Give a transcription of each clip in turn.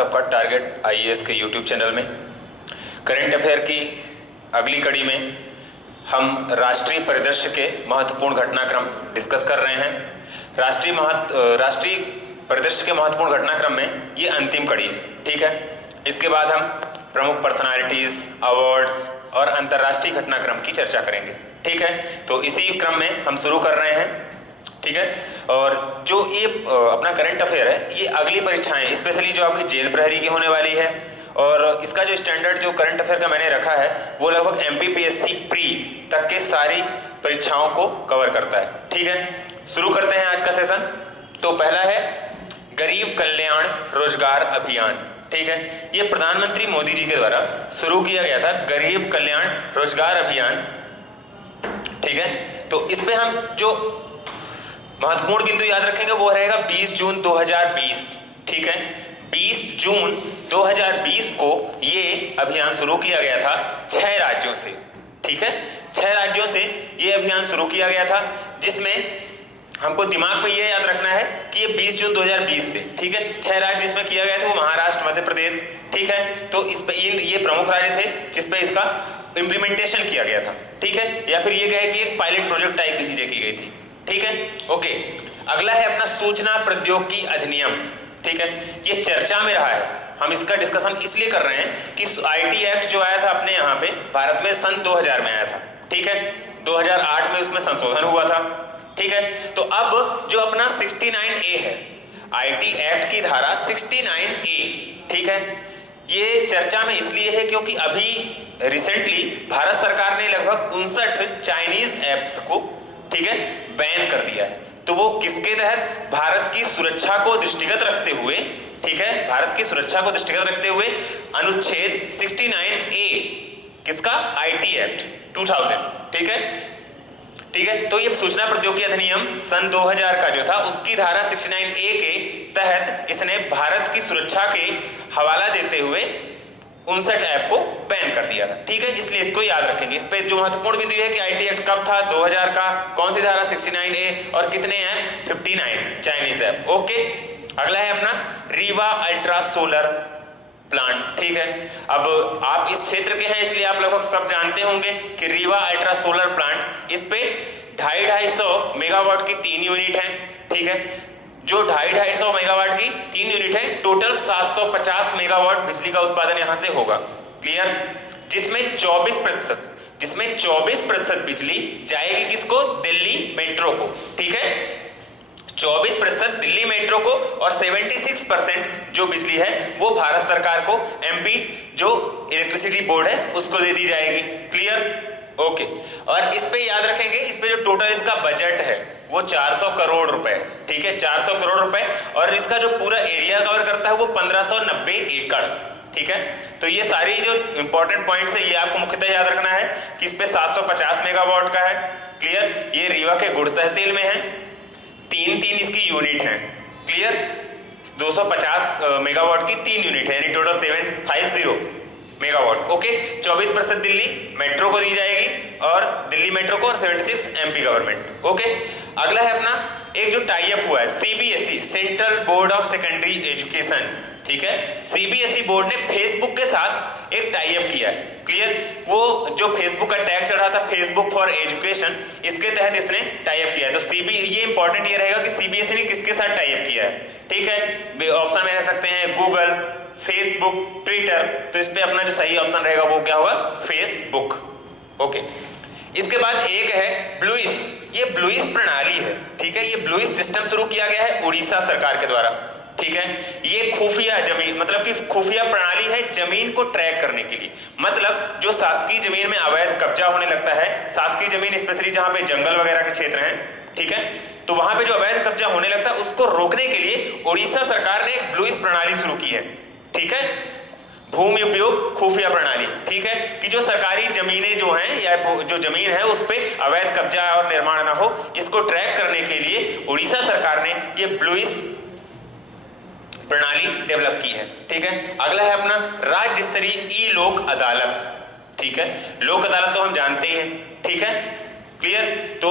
सबका target IAS के YouTube channel में। करंट अफेयर की अगली कड़ी में हम राष्ट्रीय परिदृश्य के महत्वपूर्ण घटनाक्रम डिस्कस कर रहे हैं। राष्ट्रीय परिदृश्य के महत्वपूर्ण घटनाक्रम में ये अंतिम कड़ी है, ठीक है। इसके बाद हम प्रमुख पर्सनालिटीज, अवार्ड्स और अंतर्राष्ट्रीय घटनाक्रम की चर्चा करेंगे, ठीक है। तो इसी क्रम में हम शुरू कर रहे हैं, ठीक है। और जो ये अपना करंट अफेयर है, ये अगली परीक्षाएं स्पेशली जो आपकी जेल प्रहरी की होने वाली है, और इसका जो स्टैंडर्ड जो करंट अफेयर का मैंने रखा है वो लगभग एमपीपीएससी प्री तक के सारी परीक्षाओं को कवर करता है, ठीक है। शुरू करते हैं आज का सेशन। तो पहला है गरीब कल्याण रोजगार अभियान, ठीक है। ये प्रधानमंत्री मोदी जी के द्वारा शुरू किया गया था गरीब कल्याण रोजगार अभियान, ठीक है। तो इस पे हम जो महत्वपूर्ण बिंदु याद रखेंगे वो रहेगा 20 जून 2020, ठीक है। 20 जून 2020 को ये अभियान शुरू किया गया था 6 राज्यों से, ठीक है। 6 राज्यों से ये अभियान शुरू किया गया था, जिसमें हमको दिमाग में ये याद रखना है कि ये 20 जून 2020 से, ठीक है। 6 राज्य जिसमें किया गया था वो महाराष्ट्र, मध्य प्रदेश, ठीक है। तो इस पे ये प्रमुख राज्य थे जिसपे इसका इम्प्लीमेंटेशन किया गया था, ठीक है। या फिर ये कहे कि एक पायलट प्रोजेक्ट टाइप की चीजें की गई थी, ठीक है। ओके, अगला है अपना सूचना प्रौद्योगिकी अधिनियम, ठीक है। ये चर्चा में रहा है, हम इसका डिस्कशन इसलिए कर रहे हैं कि आईटी एक्ट जो आया था अपने यहाँ पे भारत में सन 2000 में आया था, ठीक है। 2008 में उसमें संशोधन हुआ था, ठीक है। तो अब जो अपना 69A है, आईटी एक्ट की धारा 69A, ठीक है। ये चर्चा में इसलिए है क्योंकि अभी रिसेंटली भारत सरकार ने लगभग 59 चाइनीज एप्स को, ठीक है, बैन कर दिया है। तो वो किसके तहत? भारत की सुरक्षा को दृष्टिगत रखते हुए, ठीक है, भारत की सुरक्षा को दृष्टिगत रखते हुए अनुच्छेद 69A किसका? आईटी एक्ट 2000, ठीक है, ठीक है। तो ये सूचना प्रौद्योगिकी अधिनियम सन 2000 का जो था उसकी धारा 69A के तहत इसने भारत की सुरक्षा के हवाला देते हुए 59 ऐप को बैन कर दिया था, ठीक है। इसलिए इसको याद रखेंगे। इस पे जो महत्वपूर्ण बिंदु है कि आईटी एक्ट कब था? 2000 का। कौन सी धारा? 69A। और कितने हैं? 59 चाइनीज ऐप, ओके। अगला है अपना रीवा अल्ट्रा सोलर प्लांट, ठीक है। अब आप इस क्षेत्र के हैं इसलिए आप लगभग सब जानते होंगे कि रीवा अल्ट्रा सोलर प्लांट, इस पे 250 मेगावाट की 3 यूनिट है, ठीक है। जो 250 मेगावाट की 3 यूनिट है, टोटल 750 मेगावाट बिजली का उत्पादन यहां से होगा, क्लियर। जिसमें 24% बिजली जाएगी किसको? दिल्ली मेट्रो को, ठीक है। 24% दिल्ली मेट्रो को और 76% जो बिजली है वो भारत सरकार को, एमपी जो इलेक्ट्रिसिटी बोर्ड है उसको दे दी जाएगी, क्लियर, ओके। और इस पे याद रखेंगे, इस पे जो टोटल इसका बजट है वो 400 करोड़ रुपए, ठीक है, 400 करोड़ रुपए। और इसका जो पूरा एरिया कवर करता है वो 1590 एकड़, ठीक है। तो ये सारी जो इंपॉर्टेंट पॉइंट्स है ये आपको मुख्यतः याद रखना है कि इस पे 750 मेगावाट का है, क्लियर। ये रीवा के गुड़ तहसील में है, 3 इसकी यूनिट है, क्लियर। 250 मेगावाट की 3 यूनिट है, यानी total 750 megawatt, okay. 24% Delhi metro को दी जाएगी और दिल्ली मेट्रो को, और 76 एमपी गवर्नमेंट, ओके। अगला है अपना एक जो टाई अप हुआ है CBSE, central board of secondary education, ठीक है। सीबीएसई बोर्ड ने फेसबुक के साथ एक टाई अप किया है, क्लियर। वो जो फेसबुक का टैग चढ़ा था फेसबुक फॉर एजुकेशन, इसके तहत इसने टाई अप किया है। तो ये इंपॉर्टेंट ये रहेगा कि सीबीएसई ने किसके साथ टाई अप किया है, ठीक है। ऑप्शन में रह सकते हैं गूगल, फेसबुक, ट्विटर। तो इस पे अपना जो सही ऑप्शन रहेगा वो क्या होगा? Facebook, okay. इसके बाद एक है ब्लूइस, ये ब्लूइस प्रणाली है, ठीक है। ये ब्लूइस सिस्टम शुरू किया गया है उड़ीसा सरकार के द्वारा, ठीक है। ये खुफिया जमीन, मतलब कि खुफिया प्रणाली है जमीन को ट्रैक करने के लिए। मतलब जो शासकीय जमीन में अवैध कब्जा होने लगता है, शासकीय जमीन स्पेशली जहां पे जंगल वगैरह के क्षेत्र हैं, ठीक है, तो वहां पे जो अवैध कब्जा होने लगता है उसको रोकने के लिए उड़ीसा सरकार ने एक ब्लूइस प्रणाली शुरू की है, ठीक है। भूमि उपयोग खुफिया प्रणाली, ठीक है, कि जो सरकारी जमीनें जो हैं या जो जमीन है उस पे अवैध कब्जा और निर्माण ना हो, इसको ट्रैक करने के लिए उड़ीसा सरकार ने ये ब्लूइस प्रणाली डेवलप की है, ठीक है। अगला है अपना राज्य स्तरीय ई लोक अदालत, ठीक है। लोक अदालत तो हम जानते ही हैं, ठीक है, क्लियर। तो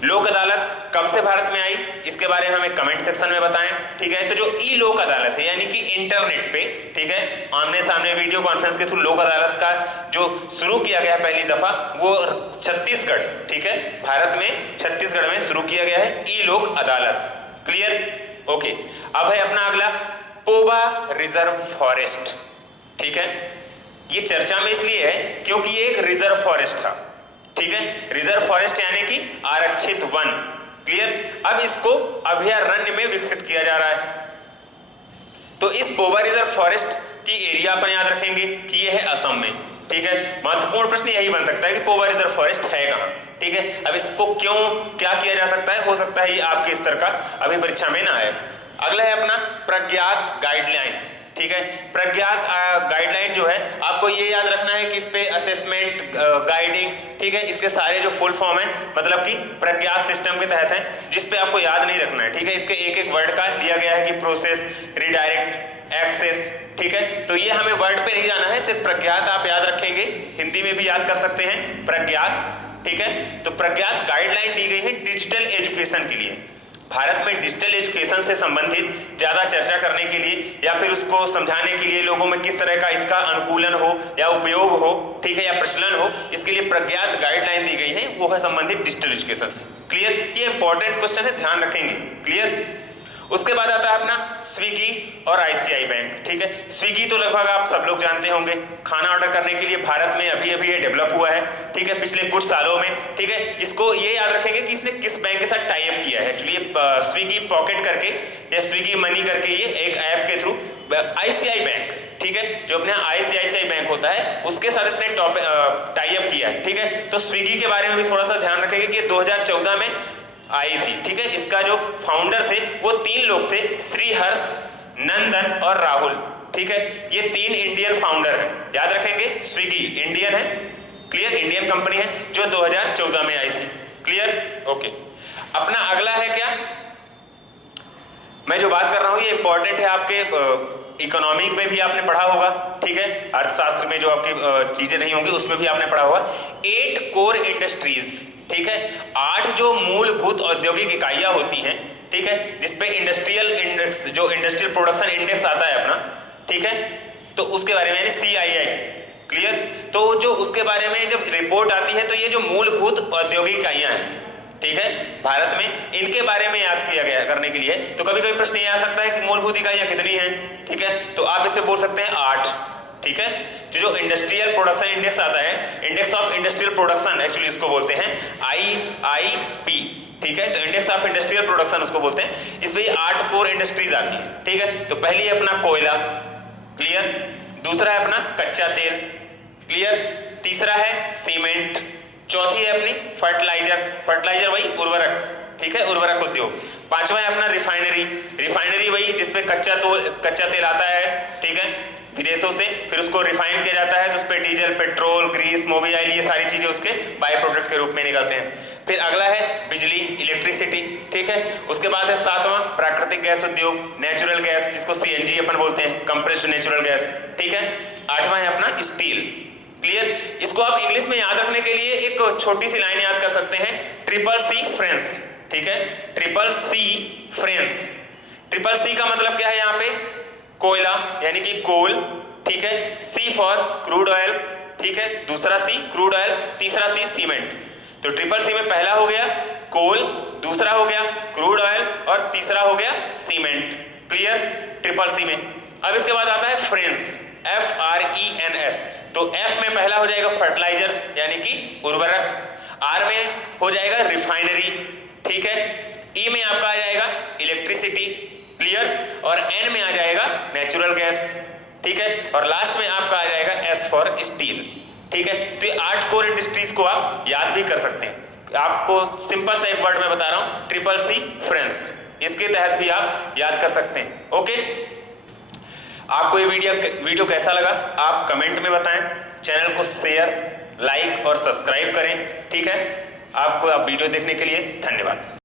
लोक अदालत कब से भारत में आई, इसके बारे में हमें कमेंट सेक्शन में बताएं, ठीक है। तो जो ई लोक अदालत है यानी कि इंटरनेट पे, ठीक है, आमने सामने वीडियो कॉन्फ्रेंस के थ्रू लोक अदालत का जो शुरू किया गया पहली दफा वो छत्तीसगढ़, ठीक है, भारत में छत्तीसगढ़ में शुरू किया गया है ई लोक अदालत। Clear, okay. अब है अपना अगला पोबा रिजर्व फॉरेस्ट, ठीक है। ये चर्चा में इसलिए है क्योंकि ये एक रिजर्व फॉरेस्ट था, ठीक है। रिजर्व फॉरेस्ट यानी कि आरक्षित वन। क्लियर, अब इसको अभयारण्य में विकसित किया जा रहा है। तो इस पोबा रिजर्व फॉरेस्ट की एरिया अपन याद रखेंगे कि ये है असम में, ठीक है। महत्वपूर्ण प्रश्न यही बन सकता है कि पोबा रिजर्व फॉरेस्ट है कहां, ठीक है। अब इसको क्यों क्या किया जा सकता है, हो सकता है ये आपके स्तर का अभी परीक्षा में ना आए। अगला है अपना प्रज्ञात गाइडलाइन, ठीक है। प्रज्ञात गाइडलाइन जो है आपको ये याद रखना है कि इस पे असेसमेंट, गाइडिंग, ठीक है, इसके सारे जो फुल फॉर्म है मतलब कि प्रज्ञात सिस्टम के तहत है, जिस पे आपको याद नहीं रखना है, ठीक है। इसके एक एक वर्ड का लिया गया है कि प्रोसेस, रिडायरेक्ट, एक्सेस, ठीक है। तो ये हमें वर्ड पे नहीं जाना है, सिर्फ प्रज्ञात आप याद रखेंगे, हिंदी में भी याद कर सकते हैं प्रज्ञात, ठीक है। तो प्रज्ञात गाइडलाइन दी गई है डिजिटल एजुकेशन के लिए। भारत में डिजिटल एजुकेशन से संबंधित ज्यादा चर्चा करने के लिए या फिर उसको समझाने के लिए लोगों में किस तरह का इसका अनुकूलन हो या उपयोग हो, ठीक है, या प्रचलन हो, इसके लिए प्रज्ञात गाइडलाइन दी गई है, वो है संबंधित डिजिटल एजुकेशन से। क्लियर, ये इंपॉर्टेंट क्वेश्चन है, ध्यान रखेंगे। क्लियर, उसके बाद आता है अपना स्विगी और आईसीआई बैंक, ठीक है। स्विगी तो लगभग आप सब लोग जानते होंगे, खाना ऑर्डर करने के लिए भारत में अभी अभी ये डेवलप हुआ है, ठीक है, पिछले कुछ सालों में, ठीक है। इसको ये याद रखेंगे कि इसने किस बैंक के साथ टाई अप किया है। एक्चुअली ये स्विगी पॉकेट करके या स्विगी मनी करके ये एक ऐप के थ्रू आईसीआई बैंक, ठीक है, जो अपने आईसीआईसीआई बैंक होता है उसके साथ इसने टाई अप किया है, ठीक है। तो स्विगी के बारे में भी थोड़ा सा ध्यान रखेंगे कि 2014 में आई थी, ठीक है। इसका जो फाउंडर थे वो 3 लोग थे, श्रीहर्ष, नंदन और राहुल, ठीक है। ये 3 इंडियन फाउंडर हैं, याद रखेंगे। स्विगी इंडियन है, क्लियर, इंडियन कंपनी है जो 2014 में आई थी। Clear, okay. अपना अगला है क्या, मैं जो बात कर रहा हूं ये इंपॉर्टेंट है, आपके इकोनॉमिक में भी आपने पढ़ा होगा, ठीक है, अर्थशास्त्र में जो आपकी चीजें नहीं होंगी उसमें भी आपने पढ़ा होगा। 8 कोर इंडस्ट्रीज, ठीक है, 8 जो मूलभूत औद्योगिक इकाइयां होती हैं, ठीक है, जिसपे इंडस्ट्रियल इंडेक्स, जो इंडस्ट्रियल प्रोडक्शन इंडेक्स आता है अपना, ठीक है, तो उसके बारे में यानी CII। क्लियर, तो जो उसके बारे में जब रिपोर्ट आती है तो ये जो मूलभूत औद्योगिक इकाइयां हैं, ठीक है, भारत में, इनके बारे में याद किया गया करने के लिए। तो कभी कभी प्रश्न ये आ सकता है कि मूलभूत इकाइयां कितनी हैं, ठीक है, तो आप इसे बोल सकते हैं 8, ठीक है। जो इंडस्ट्रियल प्रोडक्शन इंडेक्स आता है, index of industrial production actually इसको बोलते हैं IIP, ठीक है। तो इंडेक्स ऑफ इंडस्ट्रियल प्रोडक्शन उसको बोलते हैं। इसमें 8 कोर इंडस्ट्रीज आती है, ठीक है। तो पहली है अपना कोयला, क्लियर, दूसरा है अपना कच्चा तेल, क्लियर, तीसरा है सीमेंट, चौथी है अपनी फर्टिलाइजर वही उर्वरक, ठीक है, उर्वरक उद्योग, पांचवा है अपना रिफाइनरी वही जिसपे कच्चा तेल आता है, ठीक है, विदेशों से, फिर उसको रिफाइन किया जाता है तो उस पर डीजल, पेट्रोल, ग्रीस, मोबिल, ये सारी चीजें उसके बाय प्रोडक्ट के रूप में निकलते हैं। फिर अगला है बिजली, इलेक्ट्रिसिटी, ठीक है। उसके बाद है 7वां प्राकृतिक गैस उद्योग, नेचुरल गैस जिसको CNG अपन बोलते हैं, कंप्रेस्ड नेचुरल गैस, ठीक है। 8वां है अपना स्टील। क्लियर, इसको आप इंग्लिश में याद रखने के लिए एक छोटी सी लाइन याद कर सकते हैं, CCC फ्रेंच, ठीक है, CCC फ्रेंच। CCC का मतलब क्या है यहाँ पे, कोयला यानी कि कोल, ठीक है, C फॉर क्रूड ऑयल, ठीक है, दूसरा C क्रूड ऑयल, तीसरा C सीमेंट। तो CCC में पहला हो गया कोल, दूसरा हो गया क्रूड ऑयल और तीसरा हो गया सीमेंट। क्लियर, CCC में। अब इसके बाद आता है फ्रेंच, FRENS। तो F में पहला हो जाएगा फर्टिलाइजर यानी कि उर्वरक, R में हो जाएगा रिफाइनरी, ठीक है, E में आपका आ जाएगा इलेक्ट्रिसिटी, क्लियर, और N में आ जाएगा नेचुरल गैस, ठीक है, और लास्ट में आपका आ जाएगा S फॉर स्टील, ठीक है। तो ये 8 कोर इंडस्ट्रीज को आप याद भी कर सकते हैं। आपको सिंपल सा एक वर्ड में बता रहा हूं, CCC फ्रेंच, इसके तहत भी आप याद कर सकते हैं। ओके, आपको ये वीडियो कैसा लगा आप कमेंट में बताएं, चैनल को शेयर, लाइक और सब्सक्राइब करें, ठीक है। आप वीडियो देखने के लिए धन्यवाद।